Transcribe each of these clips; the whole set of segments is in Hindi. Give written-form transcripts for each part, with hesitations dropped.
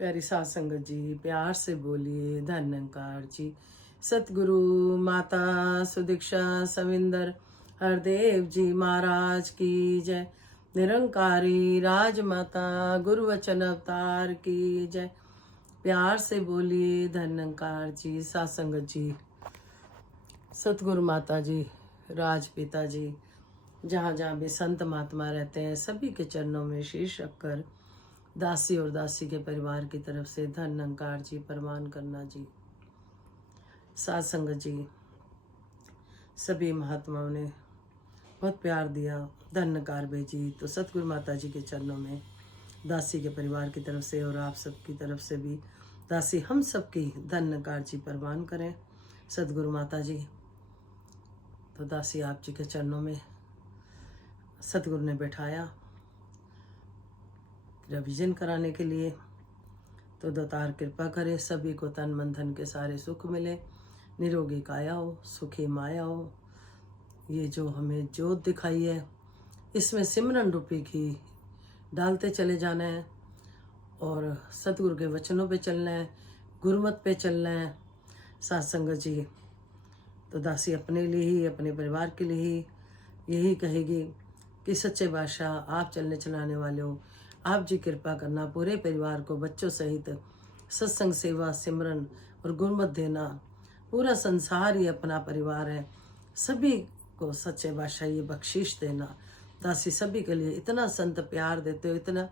प्यारी साध संगत जी, प्यार से बोलिए धन निरंकार जी। सतगुरु माता सुदीक्षा सविंदर हरदेव जी महाराज की जय। निरंकारी राजमाता गुरु वचन अवतार की जय। प्यार से बोलिए धन निरंकार जी। साध संगत जी, सतगुरु माता जी, राजपिता जी, जहाँ जहाँ भी संत महात्मा रहते हैं, सभी के चरणों में शीश रखकर दासी और दासी के परिवार की तरफ से धन निरंकार जी प्रमाण करना जी। साध संगत जी, सभी महात्माओं ने बहुत प्यार दिया, धन निरंकार भेजी, तो सतगुरु माता जी के चरणों में दासी के परिवार की तरफ से और आप सबकी तरफ से भी दासी हम सबकी धन निरंकार जी प्रमाण करें सतगुरु माता जी। तो दासी आप जी के चरणों में सतगुरु ने बैठाया रिविजन कराने के लिए। तो दातार कृपा करे, सभी को तन मन धन के सारे सुख मिले, निरोगी काया हो, सुखी माया हो। ये जो हमें जोत दिखाई है, इसमें सिमरन रूपी घी डालते चले जाना है और सतगुरु के वचनों पे चलना है, गुरुमत पे चलना है। साथ संगत जी, तो दासी अपने लिए ही, अपने परिवार के लिए ही यही कहेगी कि सच्चे बादशाह आप चलने चलाने वाले हो, आप जी कृपा करना, पूरे परिवार को बच्चों सहित सत्संग सेवा सिमरन और गुरमत देना। पूरा संसार ही अपना परिवार है, सभी को सच्चे बादशाह ये बख्शीश देना। दासी सभी के लिए इतना संत प्यार देते हो, इतना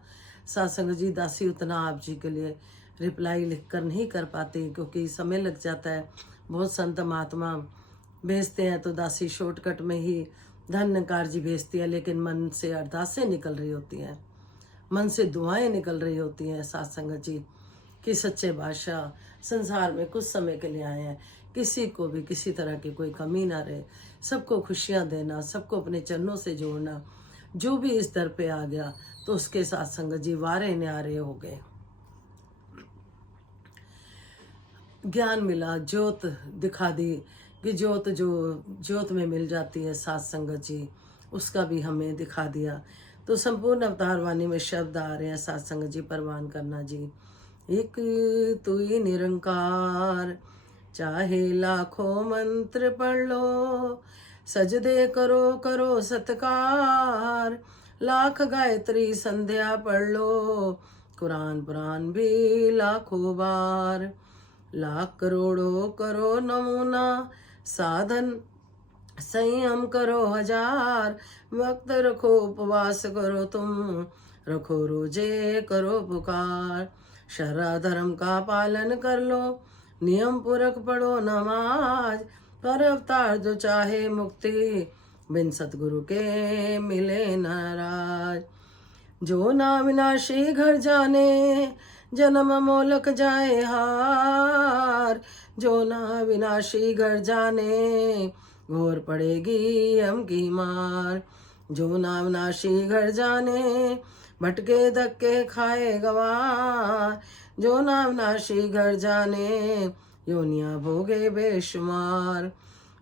सत्संग जी। दासी उतना आप जी के लिए रिप्लाई लिख कर नहीं कर पाती क्योंकि समय लग जाता है। बहुत संत महात्मा भेजते हैं तो दासी शॉर्टकट में ही धन निरंकार जी भेजती है, लेकिन मन से अरदासें निकल रही होती हैं, मन से दुआएं निकल रही होती हैं साथ संगत जी कि सच्चे बादशाह संसार में कुछ समय के लिए आए हैं, किसी को भी किसी तरह की कोई कमी ना रहे, सबको खुशियां देना, सबको अपने चरणों से जोड़ना। जो भी इस दर पे आ गया तो उसके साथ संगत जी वारे न्यारे हो गए। ज्ञान मिला, जोत दिखा दी कि जोत जो जोत में मिल जाती है साथ संगत जी, उसका भी हमें दिखा दिया। तो संपूर्ण अवतार वाणी में शब्द आ रहे हैं साथ संगत जी प्रवान करना जी। एक तू ही निरंकार, चाहे लाखों मंत्र पढ़ लो, सजदे करो करो सत्कार, लाख गायत्री संध्या पढ़ लो, कुरान पुराण भी लाखों बार, लाख करोड़ों करो नमूना, साधन संयम करो हजार, वक्त रखो उपवास करो तुम, रखो रोजे करो पुकार, शरा धर्म का पालन कर लो, नियम पूरक पढ़ो नमाज, पर अवतार जो चाहे मुक्ति, बिन सतगुरु के मिले नाराज। जो ना विनाशी घर जाने, जन्म मोलक जाए हार, जो ना विनाशी घर जाने, घोर पड़ेगी हम की मार। जो ना विनाशी घर जाने, भटके धक्के खाए गवार, जो ना विनाशी घर जाने, योनिया भोगे बेशुमार,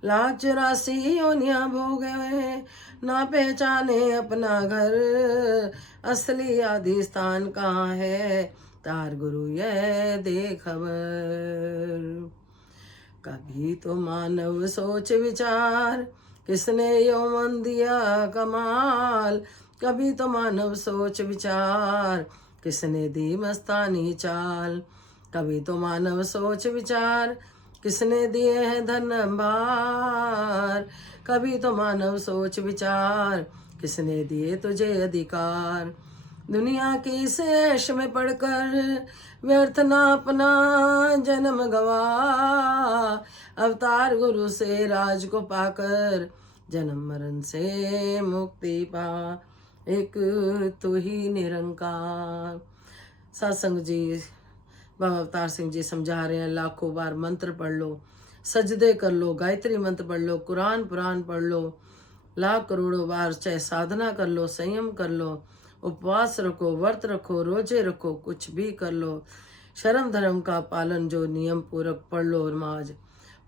लाख 84 योनिया भोगे, ना पहचाने अपना घर, असली आदि स्थान कहाँ है, तार गुरु यह दे खबर। कभी तो मानव सोच विचार, किसने यो मन दिया कमाल, कभी तो मानव सोच विचार, किसने दी मस्तानी चाल, कभी तो मानव सोच विचार, किसने दिए हैं धन अंबार, कभी तो मानव सोच विचार, किसने दिए तुझे अधिकार। दुनिया की इस ऐश में पढ़कर व्यर्थ ना अपना जन्म गवा, अवतार गुरु से राज को पाकर, जन्म मरण से मुक्ति पा। एक तू ही निरंकार। सत्संग जी, बाबा अवतार सिंह जी समझा रहे हैं, लाखों बार मंत्र पढ़ लो, सजदे कर लो, गायत्री मंत्र पढ़ लो, कुरान पुराण पढ़ लो, लाख करोड़ों बार चाहे साधना कर लो, संयम कर लो, उपवास रखो, व्रत रखो, रोजे रखो, कुछ भी कर लो, शर्म धर्म का पालन जो नियम पूरक पढ़ लो नमाज।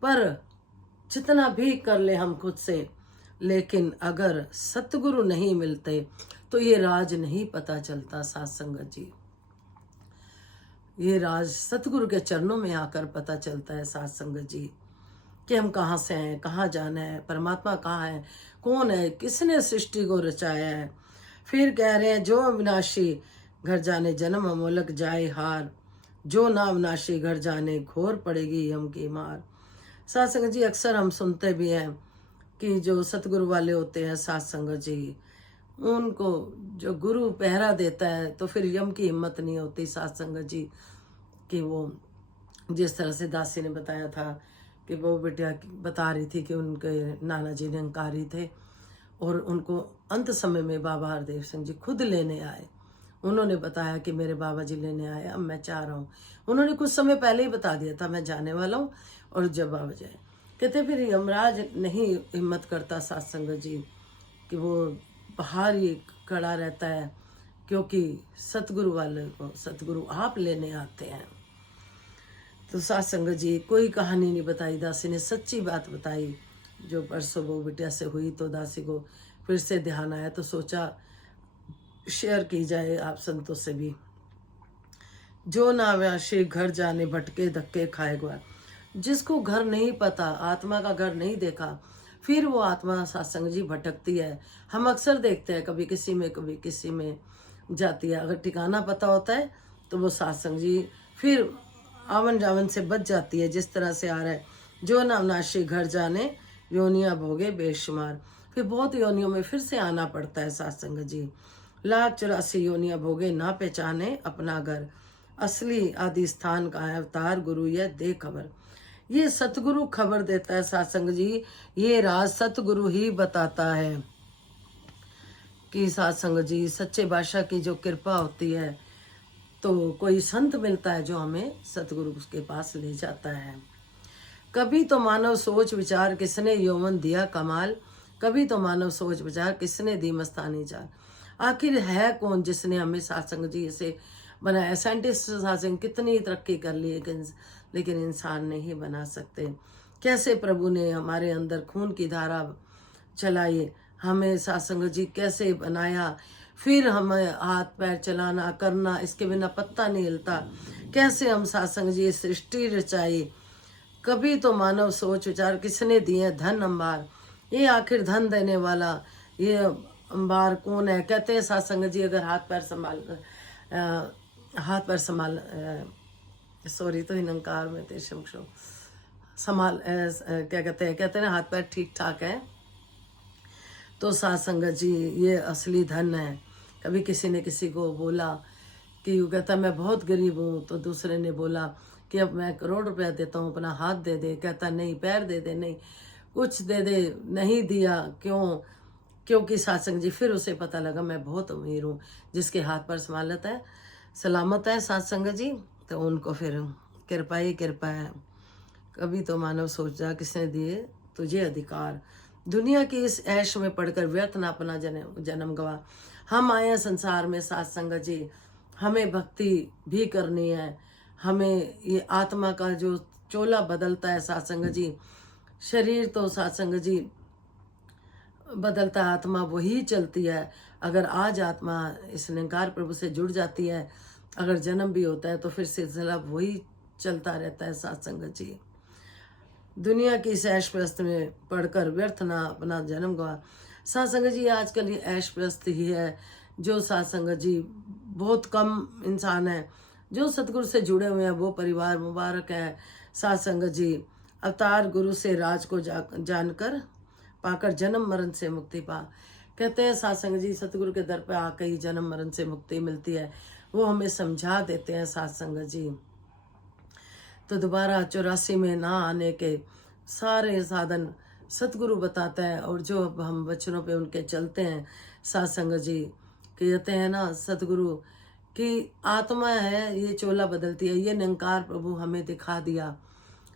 पर जितना भी कर ले हम खुद से, लेकिन अगर सतगुरु नहीं मिलते तो ये राज नहीं पता चलता साथ संगत जी। ये राज सतगुरु के चरणों में आकर पता चलता है साथ संगत जी, कि हम कहाँ से हैं, कहाँ जाना है, परमात्मा कहाँ है, कौन है, किसने सृष्टि को रचाया है। फिर कह रहे हैं जो अविनाशी घर जाने जन्म अमोलक जाए हार, जो ना अविनाशी घर जाने घोर पड़ेगी यम की मार। साथ संगत जी अक्सर हम सुनते भी हैं कि जो सतगुरु वाले होते हैं साथ संगत जी, उनको जो गुरु पहरा देता है तो फिर यम की हिम्मत नहीं होती साथ संगत जी, कि वो जिस तरह से दासी ने बताया था कि वो बिटिया बता रही थी कि उनके नाना जी निरंकारी थे और उनको अंत समय में बाबा हरदेव सिंह जी खुद लेने आए। उन्होंने बताया कि मेरे बाबा जी लेने आए, अब मैं चाह रहा हूँ। उन्होंने कुछ समय पहले ही बता दिया था मैं जाने वाला हूँ, और जब बाबा जाए कहते फिर यमराज नहीं हिम्मत करता साथ संगत जी, कि वो बाहर ही खड़ा रहता है, क्योंकि सतगुरु वाले को सतगुरु आप लेने आते हैं। तो साथ संगत जी कोई कहानी नहीं बताई, दासी ने सच्ची बात बताई जो परसों वो बिटिया से हुई। तो दासी को फिर से ध्यान आया तो सोचा शेयर की जाए आप संतों से भी। जो नाव्याशी घर जाने भटके धक्के खाएगा, जिसको घर नहीं पता, आत्मा का घर नहीं देखा, फिर वो आत्मा सत्संग जी भटकती है। हम अक्सर देखते हैं कभी किसी में कभी किसी में जाती है। अगर ठिकाना पता होता है तो वो सत्संग जी फिर आवन जावन से बच जाती है। जिस तरह से आ रहा है, जो नवनाशी घर जाने योनियां भोगे बेशुमार, फिर बहुत योनियों में फिर से आना पड़ता है सत्संग जी। 1,84 योनियां भोगे ना पहचाने अपना घर, असली आदि स्थान का है अवतार गुरु यह दे खबर। ये सतगुरु खबर देता है सत्संग जी, ये राज सतगुरु ही बताता है कि सत्संग जी सच्चे बादशाह की जो कृपा होती है तो कोई संत मिलता है जो हमें सतगुरु के पास ले जाता है। कभी तो मानव सोच विचार किसने यौवन दिया कमाल, कभी तो मानव सोच विचार किसने दी मस्तानी चाल। आखिर है कौन जिसने हमें सत्संग जी से बनाया। साइंटिस्ट सत्संग कितनी तरक्की कर ली लेकिन इंसान नहीं बना सकते। कैसे प्रभु ने हमारे अंदर खून की धारा चलाई, हमें सत्संग जी कैसे बनाया, फिर हमें हाथ पैर चलाना करना इसके बिना पत्ता नहीं हिलता। कैसे हम सत्संग जी सृष्टि रचाई, कभी तो मानव सोच विचार किसने दिए धन अंबार। ये आखिर धन देने वाला ये अंबार कौन है। कहते हैं सत्संग जी अगर हाथ पैर संभाल सॉरी तो हिनकार में थे शमशो संभाल क्या कहते हैं हाथ पैर ठीक ठाक है तो सत्संग जी ये असली धन है। कभी किसी ने किसी को बोला कि वो कहता मैं बहुत गरीब हूँ, तो दूसरे ने बोला कि अब मैं 1 करोड़ रुपया देता हूँ, अपना हाथ दे दे। कहता नहीं, पैर दे दे, नहीं कुछ दे दे, नहीं दिया। क्यों? क्योंकि सत्संग जी फिर उसे पता लगा मैं बहुत अमीर हूँ। जिसके हाथ पर सलामत है सत्संग जी, तो उनको फिर कृपा ही कृपा है। कभी तो मानव सोचा किसने दिए तुझे अधिकार, दुनिया की इस ऐश में पढ़कर व्यर्थ ना अपना जन्म गवा। हम आए हैं संसार में सत्संग जी, हमें भक्ति भी करनी है। हमें ये आत्मा का जो चोला बदलता है सत्संग जी, शरीर तो सत्संग जी बदलता, आत्मा वही चलती है। अगर आज आत्मा इस निरंकार प्रभु से जुड़ जाती है, अगर जन्म भी होता है तो फिर सिलसिला वही चलता रहता है सत्संग जी। दुनिया की इस ऐश प्रस्त में पढ़कर व्यर्थ ना अपना जन्म गवा। सत्संग जी आजकल ये ऐश प्रस्त ही है। जो सत्संग जी बहुत कम इंसान है जो सतगुरु से जुड़े हुए हैं, वो परिवार मुबारक है। सत्संग जी अवतार गुरु से राज को जानकर पाकर जन्म मरण से मुक्ति पा। कहते हैं सत्संग जी सतगुरु के दर पर आकर ही जन्म मरण से मुक्ति मिलती है। वो हमें समझा देते हैं सत्संग जी। तो दोबारा 84 में ना आने के सारे साधन सतगुरु बताता है। और जो अब हम वचनों पे उनके चलते हैं सत्संग जी, कहते हैं ना सतगुरु कि आत्मा है ये चोला बदलती है। ये निरंकार प्रभु हमें दिखा दिया,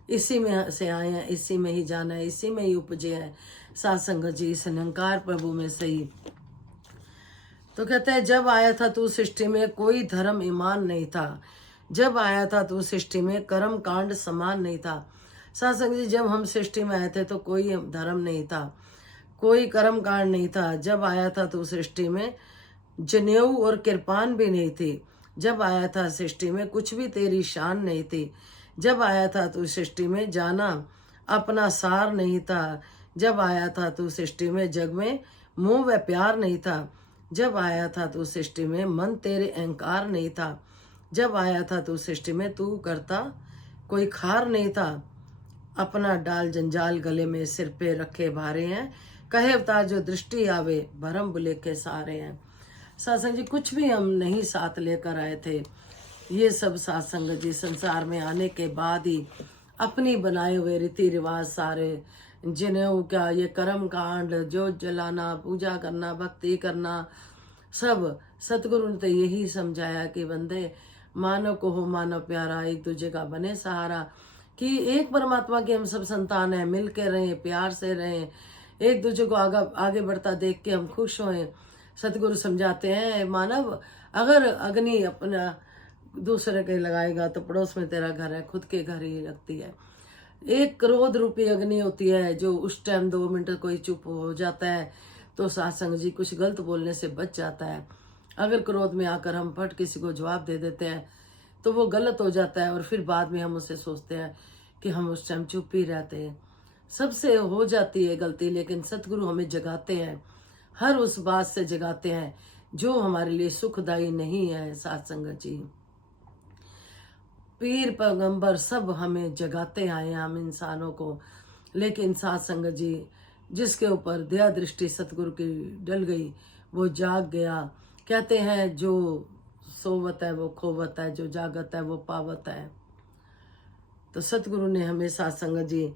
इसी में से आए हैं, इसी में ही जाना है, इसी में ही उपजे हैं सत्संग जी, इस निरंकार प्रभु में से ही। तो कहते हैं जब आया था तू सृष्टि में कोई धर्म ईमान नहीं था, जब आया था तू सृष्टि में कर्म कांड समान नहीं था। सत्संग जी जब हम सृष्टि में आए थे तो कोई धर्म नहीं था, कोई कर्म कांड नहीं था। जब आया था तू सृष्टि में जनेऊ और कृपान भी नहीं थी। जब आया था सृष्टि में कुछ भी तेरी शान नहीं थी। जब आया था तू सृष्टि में जाना अपना सार नहीं था। जब आया था तू सृष्टि में जग में मोह व प्यार नहीं था। जब आया था तू सृष्टि में मन तेरे अहंकार नहीं था। जब आया था तू सृष्टि में तू करता कोई खार नहीं था। अपना डाल जंजाल गले में सिर पे रखे भारे हैं। कहे अवतार जो दृष्टि आवे भरम बुले के सारे हैं। सत्संग जी कुछ भी हम नहीं साथ लेकर आए थे। ये सब सत्संग जी संसार में आने के बाद ही अपनी बनाए हुए रीति रिवाज सारे, जिन्हें वो क्या ये कर्म कांड, जोत जलाना, पूजा करना, भक्ति करना, सब सतगुरु ने तो यही समझाया कि बंदे मानव को हो मानव प्यारा, एक दूसरे का बने सहारा, कि एक परमात्मा के हम सब संतान हैं, मिल के रहें, प्यार से रहें, एक दूसरे को आगे बढ़ता देख के हम खुश होएं। सतगुरु समझाते हैं मानव अगर अग्नि अपना दूसरे के लगाएगा तो पड़ोस में तेरा घर है, खुद के घर ही लगती है। एक क्रोध रूपी अग्नि होती है जो उस टाइम 2 मिनट कोई चुप हो जाता है तो सत्संग जी कुछ गलत बोलने से बच जाता है। अगर क्रोध में आकर हम फट किसी को जवाब दे देते हैं तो वो गलत हो जाता है और फिर बाद में हम उससे सोचते हैं कि हम उस टाइम चुप ही रहते हैं। सबसे हो जाती है गलती, लेकिन सतगुरु हमें जगाते हैं, हर उस बात से जगाते हैं जो हमारे लिए सुखदायी नहीं है। सत्संग जी पीर पैगंबर सब हमें जगाते आए हम इंसानों को, लेकिन सत्संग जी जिसके ऊपर दया दृष्टि सतगुरु की डल गई वो जाग गया। कहते हैं जो सोवत है वो खोवत है, जो जागत है वो पावत है। तो सतगुरु ने हमें सत्संग जी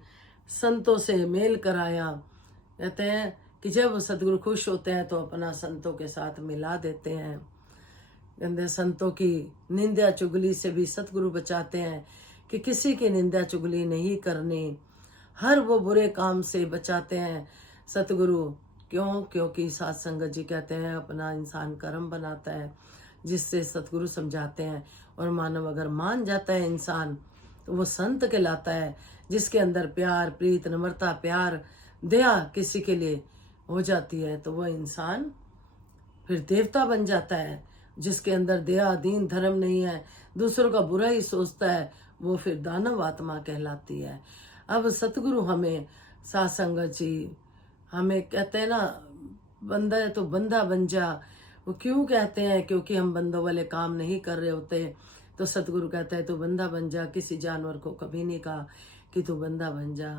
संतों से मेल कराया। कहते हैं कि जब सतगुरु खुश होते हैं तो अपना संतों के साथ मिला देते हैं। गंदे संतों की निंदा चुगली से भी सतगुरु बचाते हैं कि किसी की निंदा चुगली नहीं करनी, हर वो बुरे काम से बचाते हैं सतगुरु। क्यों? क्योंकि सत्संग जी कहते हैं अपना इंसान कर्म बनाता है, जिससे सतगुरु समझाते हैं। और मानव अगर मान जाता है इंसान तो वो संत कहलाता है, जिसके अंदर प्यार, प्रीत, नम्रता, प्यार, दया किसी के लिए हो जाती है तो वह इंसान फिर देवता बन जाता है। जिसके अंदर दया, दीन, धर्म नहीं है, दूसरों का बुरा ही सोचता है, वो फिर दानव आत्मा कहलाती है। अब सतगुरु हमें सत्संग जी हमें कहते हैं ना बंदा है तो बंदा बन जा। वो क्यों कहते हैं? क्योंकि हम बंदों वाले काम नहीं कर रहे होते, तो सतगुरु कहता है तो बंदा बन जा। किसी जानवर को कभी नहीं कहा कि तू बंदा बन जा।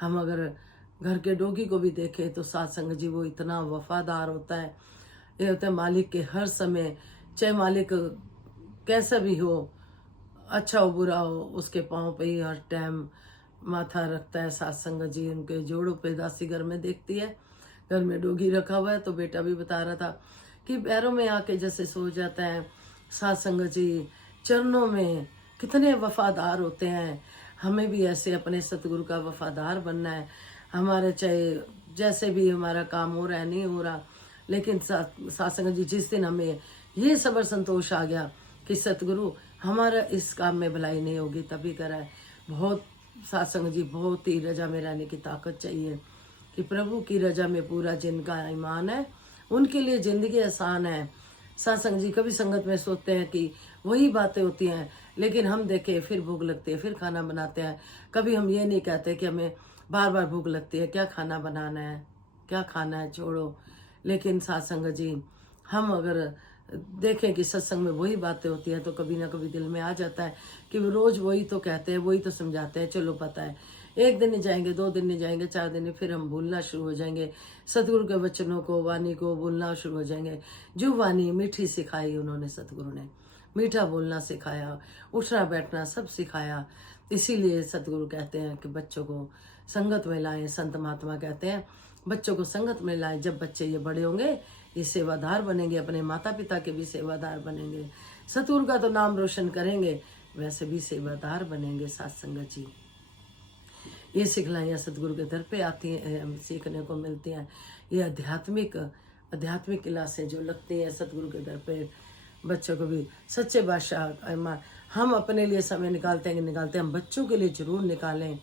हम अगर घर के डोगी को भी देखें तो सत्संग जी वो इतना वफादार होता है। ये होता है मालिक के हर समय, चाहे मालिक कैसा भी हो, अच्छा हो बुरा हो, उसके पाँव पे ही हर टाइम माथा रखता है। सत्संग जी उनके जोड़ों पे दासी घर में देखती है, घर में डोगी रखा हुआ है तो बेटा भी बता रहा था कि पैरों में आके जैसे सो जाता है। सत्संग जी चरणों में कितने वफादार होते हैं। हमें भी ऐसे अपने सतगुरु का वफादार बनना है। हमारे चाहे जैसे भी हमारा काम हो रहा है नहीं हो रहा, लेकिन सत्संग जी जिस दिन हमें ये सबर संतोष आ गया कि सतगुरु हमारा इस काम में भलाई नहीं होगी तभी करा है। बहुत सत्संग जी बहुत ही रजा में रहने की ताकत चाहिए कि प्रभु की रजा में पूरा जिनका ईमान है उनके लिए ज़िंदगी आसान है। सत्संग जी कभी संगत में सोचते हैं कि वही बातें होती हैं, लेकिन हम देखें फिर भूख लगती है फिर खाना बनाते हैं। कभी हम ये नहीं कहते कि हमें बार बार भूख लगती है, क्या खाना बनाना है, क्या खाना है, छोड़ो। लेकिन सत्संग जी हम अगर देखें कि सत्संग में वही बातें होती हैं तो कभी ना कभी दिल में आ जाता है कि वो रोज़ वही तो कहते हैं, वही तो समझाते हैं। चलो पता है, एक दिन नहीं जाएंगे, 2 दिन नहीं जाएंगे, 4 दिन नहीं, फिर हम भूलना शुरू हो जाएंगे। सतगुरु के वचनों को, वाणी को भूलना शुरू हो जाएंगे। जो वाणी मीठी सिखाई उन्होंने, सतगुरु ने मीठा बोलना सिखाया, उठना बैठना सब सिखाया। इसीलिए सतगुरु कहते हैं कि बच्चों को संगत में लाएं। संत महात्मा कहते हैं बच्चों को संगत में लाएं। जब बच्चे ये बड़े होंगे ये सेवादार बनेंगे, अपने माता पिता के भी सेवादार बनेंगे, सतगुरु का तो नाम रोशन करेंगे, वैसे भी सेवादार बनेंगे। सत्संग जी ये सिखलाइयाँ सतगुरु के दर पे आती हैं, सीखने को मिलती हैं। ये आध्यात्मिक क्लासें जो लगती हैं सतगुरु के दर पे, बच्चों को भी सच्चे बादशाह हम अपने लिए समय निकालते हैं, हम बच्चों के लिए जरूर निकालें।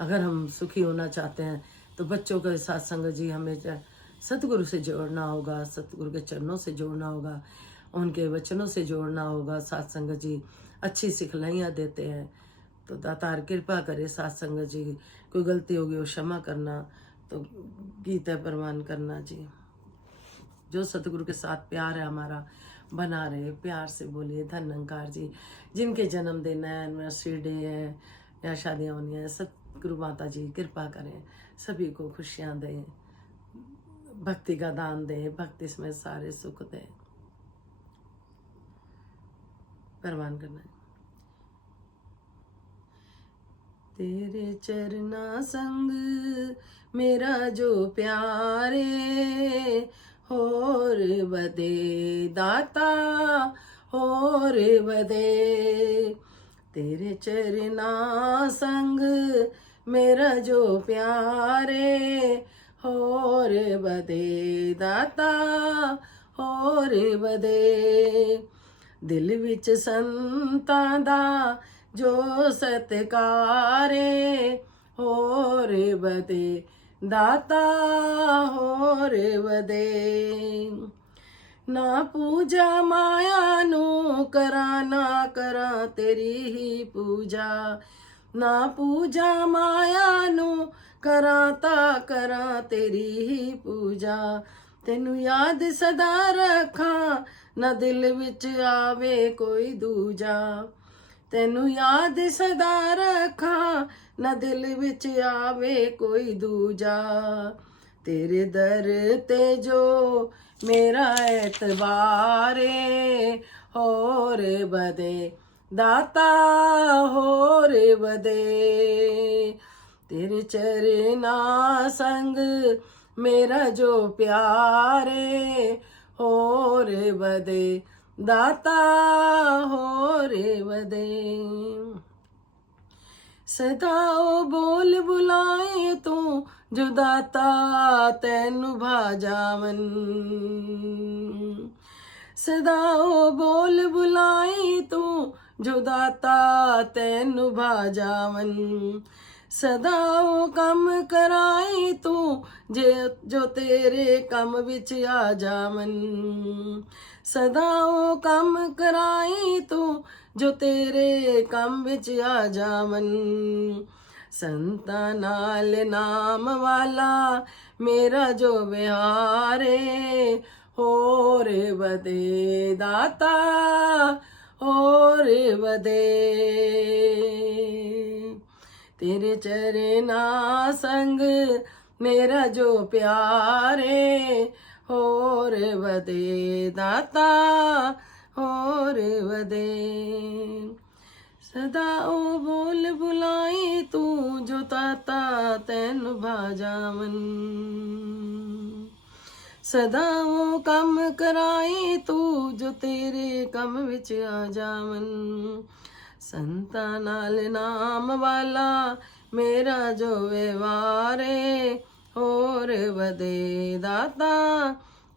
अगर हम सुखी होना चाहते हैं तो बच्चों के सत्संग जी हमें सतगुरु से जोड़ना होगा, सतगुरु के चरणों से जोड़ना होगा। उनके वचनों से जोड़ना होगा। साथ संगत जी अच्छी सिखलाइयाँ देते हैं, तो दातार कृपा करे साथ संगत जी, कोई गलती होगी वो क्षमा करना, तो गीता प्रमाण करना जी। जो सतगुरु के साथ प्यार है हमारा बना रहे, प्यार से बोलिए धन अंकार जी। जिनके जन्मदिन है, एनिवर्सरी डे है या शादियाँ होनी है, सतगुरु माता जी कृपा करें, सभी को खुशियाँ दें, भक्ति का दान दें, भक्ति इसमें सारे सुख दें। परवान करना है। तेरे चरना संग मेरा जो प्यारे, होर बदे दाता होर बदे। तेरे चरना संग मेरा जो प्यारे, होर बदे दाता होर बदे। दिल विच संतां दा जो सत्कारे, होर बदे दाता होर बदे। ना पूजा माया नू करा, ना करा तेरी ही पूजा, ना पूजा माया नू करा ता करा तेरी ही पूजा। तेनू याद सदा रखा, ना दिल विच आवे कोई दूजा। तेनू याद सदा रखा, ना दिल विच आवे कोई दूजा। तेरे दर ते जो मेरा एतबारे, होर बदे दाता होर बदे। तेरे चरना संग मेरा जो प्यारे, होर बदे दाता होर बदे। सदा ओ बोल बुलाए तू जो दाता तैनू भाजावन। सदा ओ बोल बुलाए तू जो दाता तैनू भाजावन। सदा ओ कम कराई तू जे जो तेरे कम विच आ जावन। सदा ओ कम कराई तू जो तेरे कम विच आ जावन। संतां नाल नाम वाला मेरा जो विहारे, होर बदे दाता होर बदे। तेरे चरना संग मेरा जो प्यारे, होर बदे दाता होर बदे। सदा ओ बोल बुलाई तू जो दाता तैनू भाजावन। सदा ओ कम कराई तू जो तेरे कम विच आ जावन। संतां नाल नाम वाला मेरा जो व्यवहारे, होर बदे दाता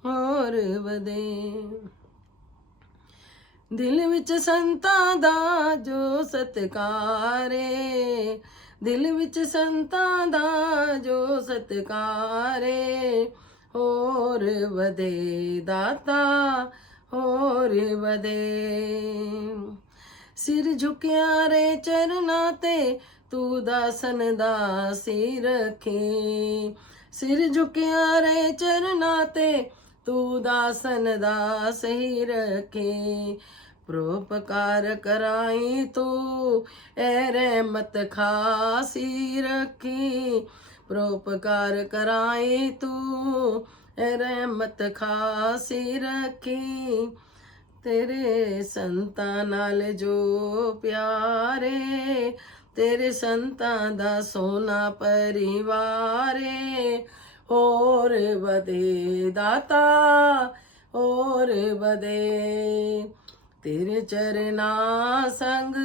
होर बदे। दिल विच संतां दा जो सत्कारे, दिल विच संतां दा जो सत्कारे, होर बदे दाता होर बदे। सिर झुकिया रे चरना ते तू दासन दा सिर रखे। सिर झुकिया रे चरना ते तू दासन दा सही रखे। परोपकार कराई तू ए रहमत खासी रखी। परोपकार कराई तू ए रहमत खासी रखी। तेरे संतां नाल जो प्यारे, तेरे संतां दा सोना परिवारे, होर बदे दाता होर बदे। तेरे चरना संग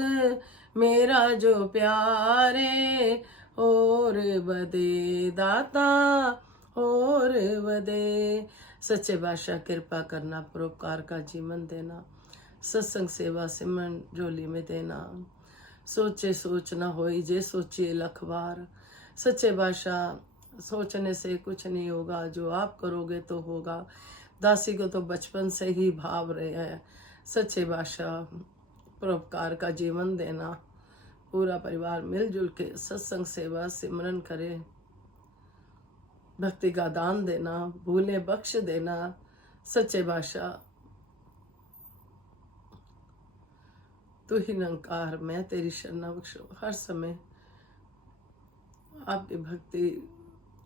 मेरा जो प्यारे, होर बदे दाता होर बदे। सच्चे बादशाह कृपा करना, परोपकार का जीवन देना, सत्संग सेवा सिमरन झोली में देना। सोचे सोच ना होई जे सोचिए लख बार। सच्चे बादशाह सोचने से कुछ नहीं होगा, जो आप करोगे तो होगा। दासी को तो बचपन से ही भाव रहे हैं सच्चे बादशाह परोपकार का जीवन देना, पूरा परिवार मिलजुल के सत्संग सेवा सिमरन करे, भक्ति का दान देना, भूले बख्श देना। सच्चे बादशाह तू ही निरंकार, मैं तेरी शरणा बख्शो। हर समय आपकी भक्ति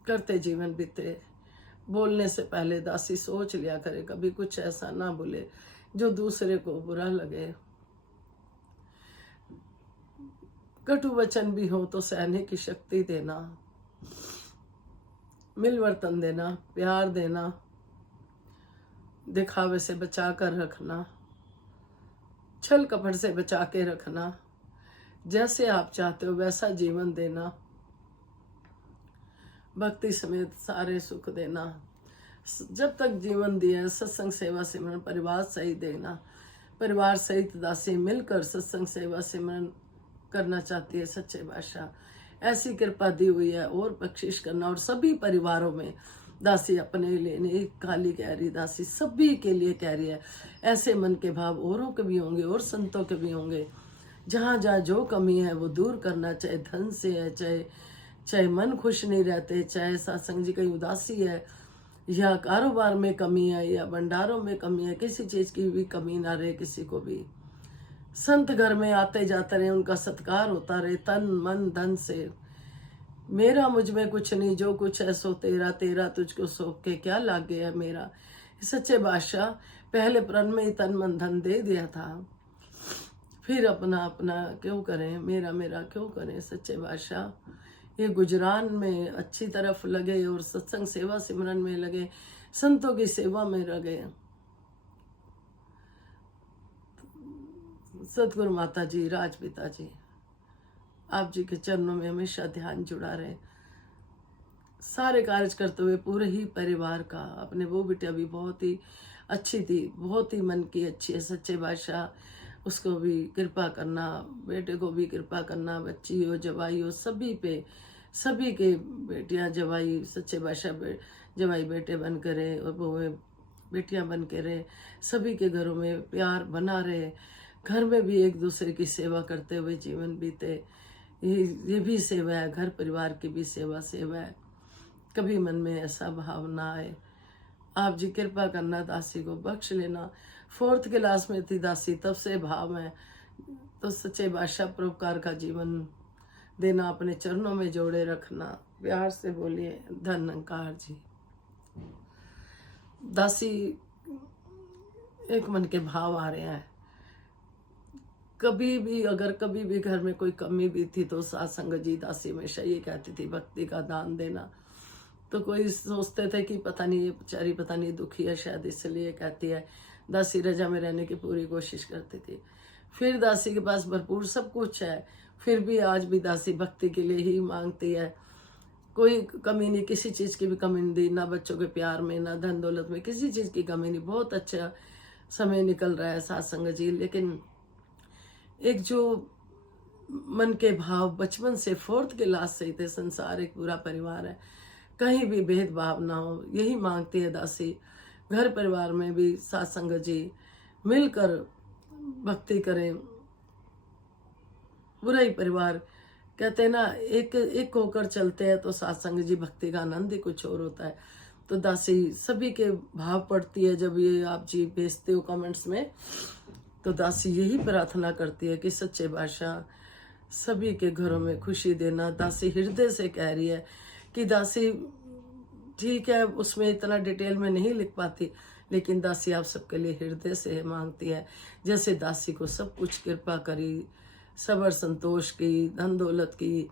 करते जीवन बीते। बोलने से पहले दासी सोच लिया करे, कभी कुछ ऐसा ना बोले जो दूसरे को बुरा लगे। कटु वचन भी हो तो सहने की शक्ति देना, मिलवर्तन देना, प्यार देना, दिखावे से बचा कर रखना, छल कपट से बचा के रखना, जैसे आप चाहते हो वैसा जीवन देना, भक्ति समेत सारे सुख देना। जब तक जीवन दिया सत्संग सेवा सिमरन परिवार सहित देना। परिवार सहित दासी मिलकर सत्संग सेवा सिमरन करना चाहती है सच्चे बादशाह। ऐसी कृपा दी हुई है और बख्शिश करना। और सभी परिवारों में दासी अपने लिए नहीं खाली कह रही, दासी सभी के लिए कह रही है। ऐसे मन के भाव औरों के भी होंगे और संतों के भी होंगे। जहाँ जहाँ जो कमी है वो दूर करना, चाहे धन से है, चाहे मन खुश नहीं रहते, चाहे सत्संग जी की उदासी है, या कारोबार में कमी है, या भंडारों में कमी है, किसी चीज की भी कमी ना रहे किसी को भी। संत घर में आते जाते रहे, उनका सत्कार होता रहे तन मन धन से। मेरा मुझ में कुछ नहीं, जो कुछ है सो तेरा, तेरा तुझको सौंप के क्या लागे है मेरा। सच्चे बादशाह पहले प्रण में ही तन मन धन दे दिया था, फिर अपना अपना क्यों करें, मेरा मेरा क्यों करें। सच्चे बादशाह ये गुजरान में अच्छी तरफ लगे और सत्संग सेवा सिमरन में लगे, संतों की सेवा में लगे। सतगुरु माता जी, राजपिता जी, आप जी के चरणों में हमेशा ध्यान जुड़ा रहे। सारे कार्य करते हुए पूरे ही परिवार का। अपने वो बिटिया भी बहुत ही अच्छी थी, बहुत ही मन की अच्छी है। सच्चे बादशाह उसको भी कृपा करना, बेटे को भी कृपा करना, बच्ची हो जवाई हो सभी पे, सभी के बेटियां जवाई सच्चे बादशाह जवाई बेटे बन के रहे और वो बेटियां बन के रहे। सभी के घरों में प्यार बना रहे, घर में भी एक दूसरे की सेवा करते हुए जीवन बीते। ये भी सेवा है, घर परिवार की भी सेवा है। कभी मन में ऐसा भाव ना आए। आप जी कृपा करना, दासी को बख्श लेना। 4th क्लास में थी दासी, तब से भाव है। तो सच्चे बादशाह परोपकार का जीवन देना, अपने चरणों में जोड़े रखना। प्यार से बोलिए धन निरंकार जी। दासी एक मन के भाव आ रहे हैं। कभी भी अगर कभी भी घर में कोई कमी भी थी तो सत्संग जी दासी हमेशा ये कहती थी भक्ति का दान देना। तो कोई सोचते थे कि पता नहीं ये बेचारी पता नहीं दुखी है, शायद इसलिए कहती है। दासी रजा में रहने की पूरी कोशिश करती थी। फिर दासी के पास भरपूर सब कुछ है, फिर भी आज भी दासी भक्ति के लिए ही मांगती है। कोई कमी नहीं, किसी चीज़ की भी कमी नहीं दी, ना बच्चों के प्यार में, ना धन दौलत में, किसी चीज़ की कमी नहीं। बहुत अच्छा समय निकल रहा है सत्संग जी। लेकिन एक जो मन के भाव बचपन से 4th क्लास से ही थे, संसार एक पूरा परिवार है, कहीं भी भेदभाव ना हो, यही मांगती है दासी। घर परिवार में भी सत्संग जी मिलकर भक्ति करें। पूरा ही परिवार कहते हैं ना, एक होकर चलते हैं तो सत्संग जी भक्ति का आनंद ही कुछ और होता है। तो दासी सभी के भाव पड़ती है जब ये आप जी भेजते हो कमेंट्स में, तो दासी यही प्रार्थना करती है कि सच्चे बादशाह सभी के घरों में खुशी देना। दासी हृदय से कह रही है कि दासी ठीक है, उसमें इतना डिटेल में नहीं लिख पाती, लेकिन दासी आप सबके लिए हृदय से मांगती है। जैसे दासी को सब कुछ कृपा करी, सबर संतोष की, धन दौलत की,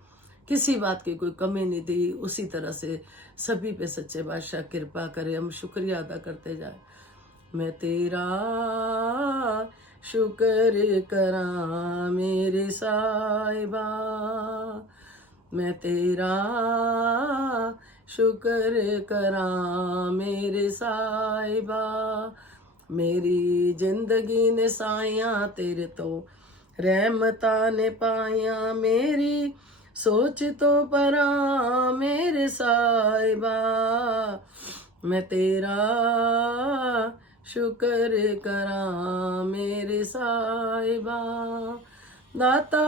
किसी बात की कोई कमी नहीं दी, उसी तरह से सभी पे सच्चे बादशाह कृपा करे। हम शुक्रिया अदा करते जाए। मैं तेरा शुक्र करा मेरे साहिबा, मैं तेरा शुक्र करा मेरे साहिबा। मेरी जिंदगी ने साइया तेरे तो रहमता ने पाया, मेरी सोच तो परा मेरे साहिबा। मैं तेरा शुक्र करा मेरे साहिबा। दाता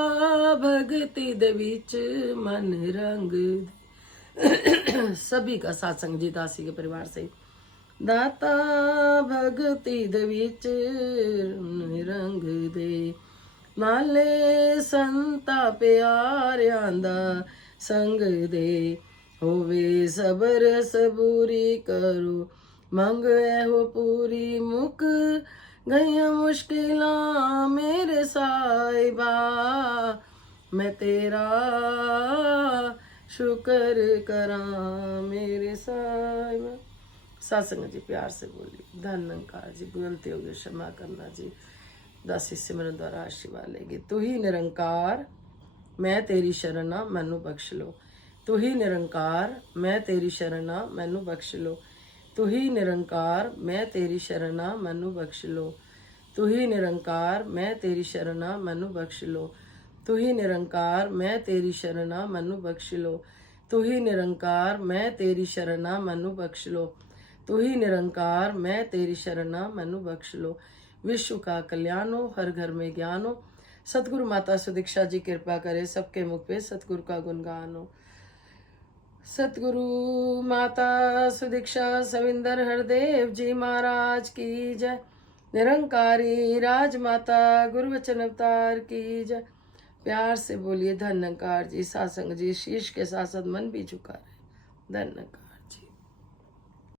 भगति दे विच मन रंग सभी का सत्संग जी दासी के परिवार से। दाता भगति दे विच रंग दे नाले संता प्यारियां दा संग दे। होवे सबर सबूरी करो मंग एहो पूरी मुक गईयां मुश्किलां मेरे साहिबा। मैं तेरा शुक्र करा मेरे साहिबा। सत्संग जी प्यार से बोली। धन निरंकार जी, गलती हो गई क्षमा करना जी। दासी सिमरन द्वारा आशीर्वाद लेगी। तू ही निरंकार मैं तेरी शरणा मैनू बख्श लो। तू ही निरंकार मैं तेरी शरणा मैनू बख्श लो। तू ही निरंकार मैं तेरी शरणा मैनू बख्श लो। तू ही निरंकार मैं तेरी शरणा मैनू बख्श लो। तू ही निरंकार मैं तेरी शरणा मैनू बख्श लो। तू ही निरंकार मैं तेरी शरणा मैनू बख्श लो। तू ही निरंकार मैं तेरी शरणा मैनू बख्श लो। विश्व का कल्याण हो, हर घर में ज्ञान हो। सतगुरु माता सुदीक्षा जी कृपा करे, सबके मुख पे सतगुरु का गुणगान हो। सतगुरु माता सुदीक्षा सविंदर हरदेव जी महाराज की जय। निरंकारी राजमाता गुरुवचन अवतार की जय। प्यार से बोलिए धन निरंकार जी। सत्संग जी शीश के साथ साथ मन भी झुका रहे। धन निरंकार।